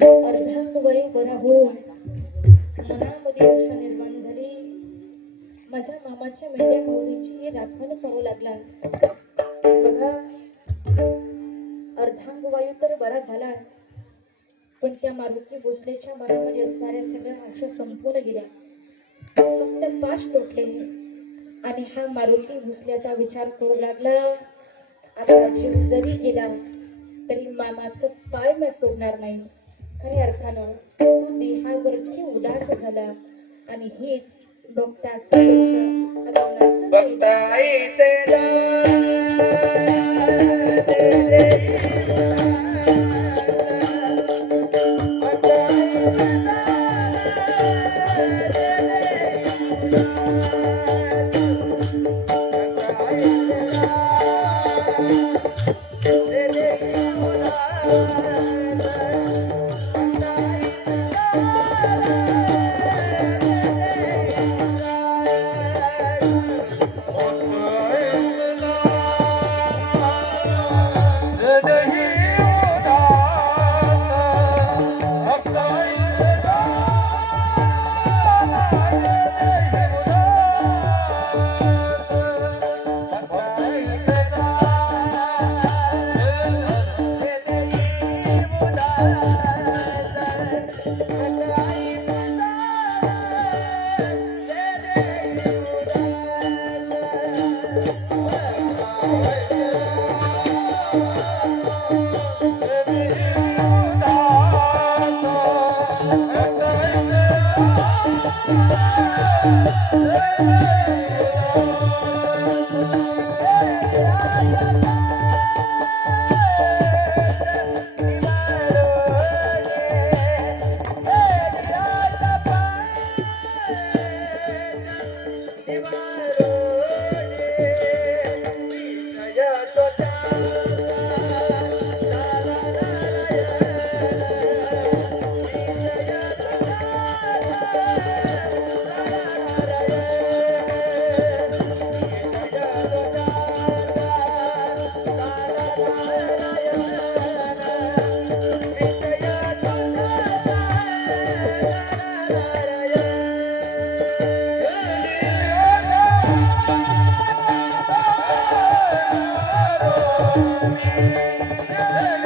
अर्धांगवरी बरा होऊन मनामध्ये आशा निर्माण झाली. माझ्या मामाच्या मेंढ्या म्हणजे माऊलीची राखण करू लागला. बघा अर्धांगवायू तर बरा झालाच. पण त्या मारुती भोसलेच्या मनामध्ये असणाऱ्या सगळ्या आशा संपून गेल्या. सत्य पाश तुटले आणि हा मारुती भोसल्याचा विचार करू लागला. आता जीव जरी गेला तरी मामाचं पाय मी सोडणार नाही. खऱ्या अर्थानं तो देहावरती उदास झाला. आणि हेच भक्ताचं दुःख,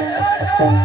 Oh,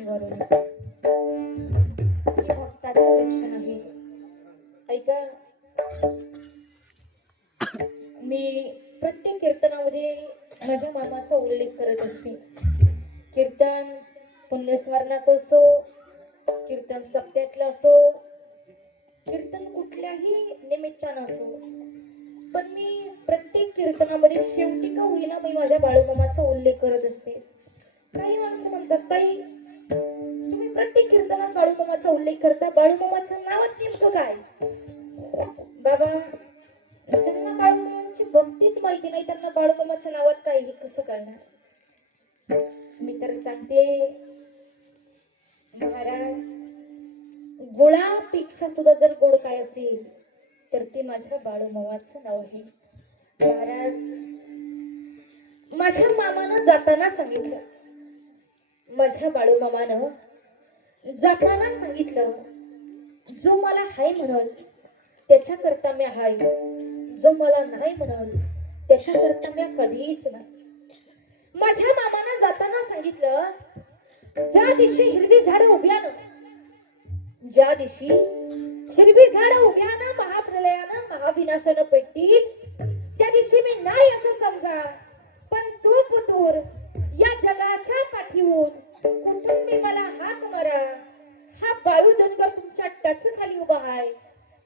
वरून हे भक्ताचं लक्षण आहे ऐका मी प्रत्येक कीर्तनामध्ये माझ्या मामाचा उल्लेख करत असते कीर्तन पुण्यस्मरणाचं असो कीर्तन सप्त्यातलं असो कीर्तन कुठल्याही निमित्तानं असो पण मी प्रत्येक कीर्तनामध्ये शेवटी का होईना मी माझ्या बाळूमामाचा उल्लेख करत असते काही माणसं म्हणतात काही तुम्ही प्रत्येक कीर्तनात बाळूमामाचा उल्लेख करता. बाळूमामाच्या नावात नेमकं काय? बाबा ज्यांना बाळूमामाची भक्तीच माहिती नाही त्यांना बाळूमामाच्या नावात काय? हे कसं कळणार? मी तर सांगते महाराज गुळापेक्षा सुद्धा जर गोड काय असेल तर ते माझ्या बाळूमामाचं नाव आहे. महाराज माझ्या मामानं जाताना सांगितलं. माझ्या बाळूमामानं जाताना सांगितलं जो मला हाय म्हणल त्याच्याकरता मी हाय. जो मला नाही म्हणल त्याच्याकरता मी कधीच नाही. माझ्या मामानं जाताना सांगितलं ज्या दिवशी हिरवी झाडं उभ्यानं ज्या दिवशी हिरवी झाडं उभ्यानं महाप्रलयानं महाविनाशानं पेटतील त्या दिवशी मी नाही असं समजा पण तो पुतूर या जगाच्या पाठीवून कुठून मी मला हाक मारा. हा बाळू धनगर तुमच्या टच खाली उभा आहे.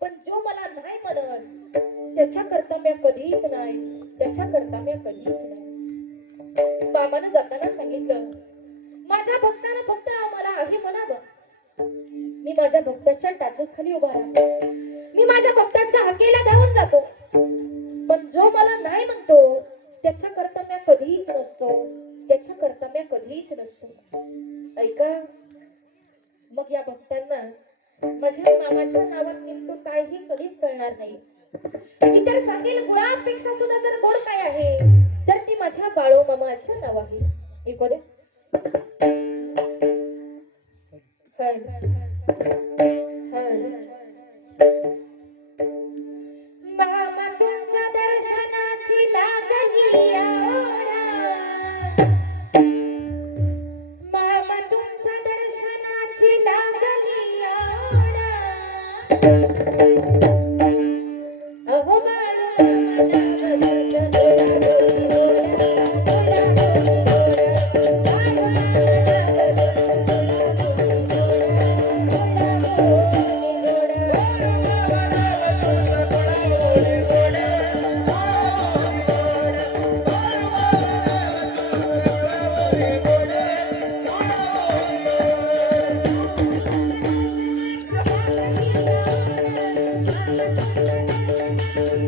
पण जो मला नाही म्हणत त्याच्याकरता मी कधीच नाही. त्याच्याकरता मी कधीच नाही. बाबानं जाताना सांगितलं माझ्या भक्तानं फक्त मला आहे म्हणावं. मी माझ्या भक्ताच्या टाचखाली उभा राहतो. मी माझ्या भक्तांच्या हाकेला धावून जातो. पण जो मला नाही म्हणतो त्याच्या कर्तव्य कधीच नसतो. त्याच्याकरता कर्तव्य कधीच नसतो. ऐका मग या भक्तांना माझ्या मामाच्या नावात नेमकं काहीही कधीच कळणार नाही. मी तर सांगेल गुळापेक्षा सुद्धा जर गोड काय आहे तर ती माझ्या बाळो मामाचं नाव आहे. ऐकू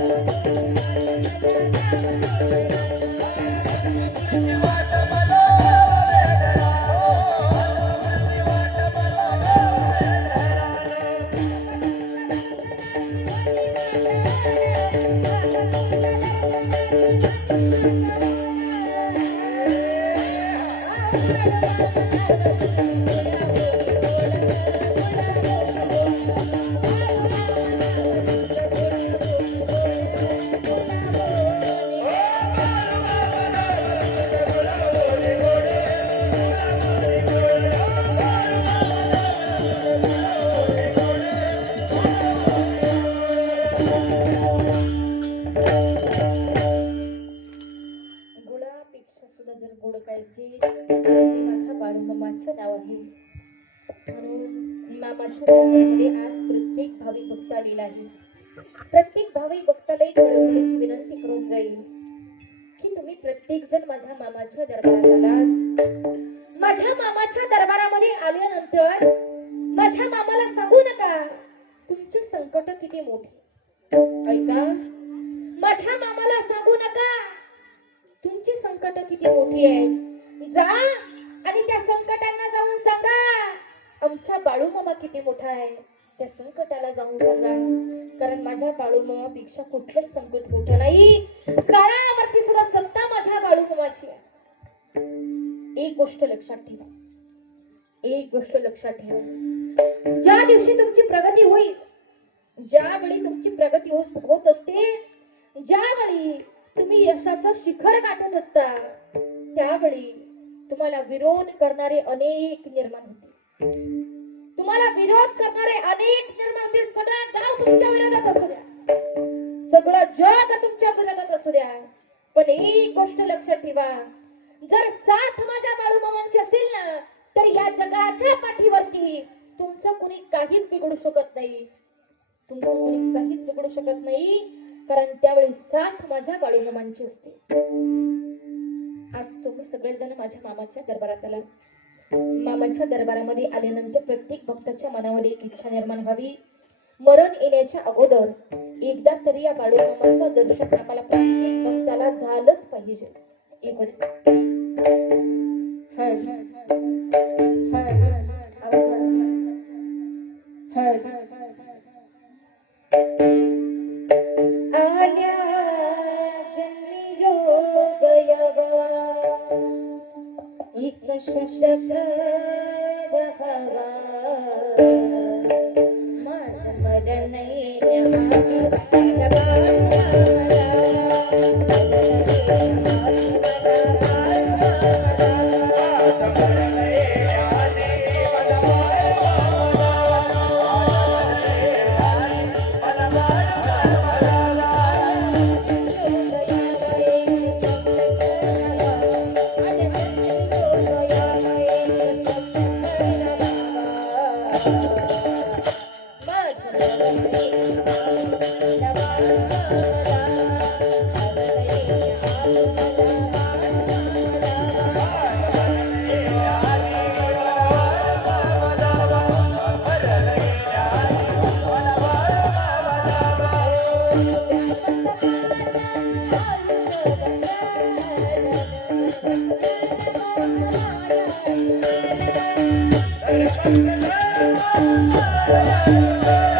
गुळापेक्षा जर माझ्या बाळूमामाचं नाव आहे. म्हणून मामाच्या आज प्रत्येक भाविक भक्त आलेला आहे. प्रत्येक भाविक भक्तालाही एक थोडीची विनंती करून जाईल की तुम्ही प्रत्येक जण माझ्या मामाच्या दरबारात आला. माझ्या मामाच्या दरबारामध्ये आल्यानंतर माझ्या मामाला सांगू नका तुमची संकट किती मोठी. ऐका माझ्या मामाला सांगू नका. तुमची संकट किती मोठी आहेत? जा आणि त्या संकटांना जाऊन सांगा. आमचा बाळू मामा किती मोठा आहे. त्या संकटाला जाऊन सांगा. कारण माझ्या बाळू मामापेक्षा कुठलंच संकट मोठं नाही. काळावरती सुद्धा सत्ता माझ्या बाळू मामाची आहे. एक गोष्ट लक्षात ठेवा. एक गोष्ट लक्षात ठेवा. ज्या दिवशी तुमची प्रगती होईल ज्यावेळी तुमची प्रगती होत असते ज्यावेळी तुम्ही यशाचं शिखर गाठत असता त्यावेळी तुम्हाला विरोध करणारे अनेक निर्माण होते. तुम्हाला विरोध करणारे अनेक निर्माण होतील सगळा गाव तुमच्या विरोधात असू द्या. सगळं जग तुमच्या विरोधात असू द्या. पण एक गोष्ट लक्षात ठेवा. जर साथ माझ्या बाळूमामांची असेल ना तर या जगाच्या पाठीवरती तुमचं कुणी काहीच बिघडू शकत नाही. तुमचं कुणी काहीच बिघडू शकत नाही. कारण त्यावेळी साथ माझ्या बाळूमामांची असते आज तुम्ही सगळेजण माझ्या मामाच्या दरबारात आला मामाच्या दरबारामध्ये आल्यानंतर प्रत्येक भक्ताच्या मनामध्ये एक इच्छा निर्माण व्हावी मरण येण्याच्या अगोदर एकदा तरी या बाळूमामाचं दर्शन आम्हाला प्रत्येक भक्ताला झालंच पाहिजे एक Thank you.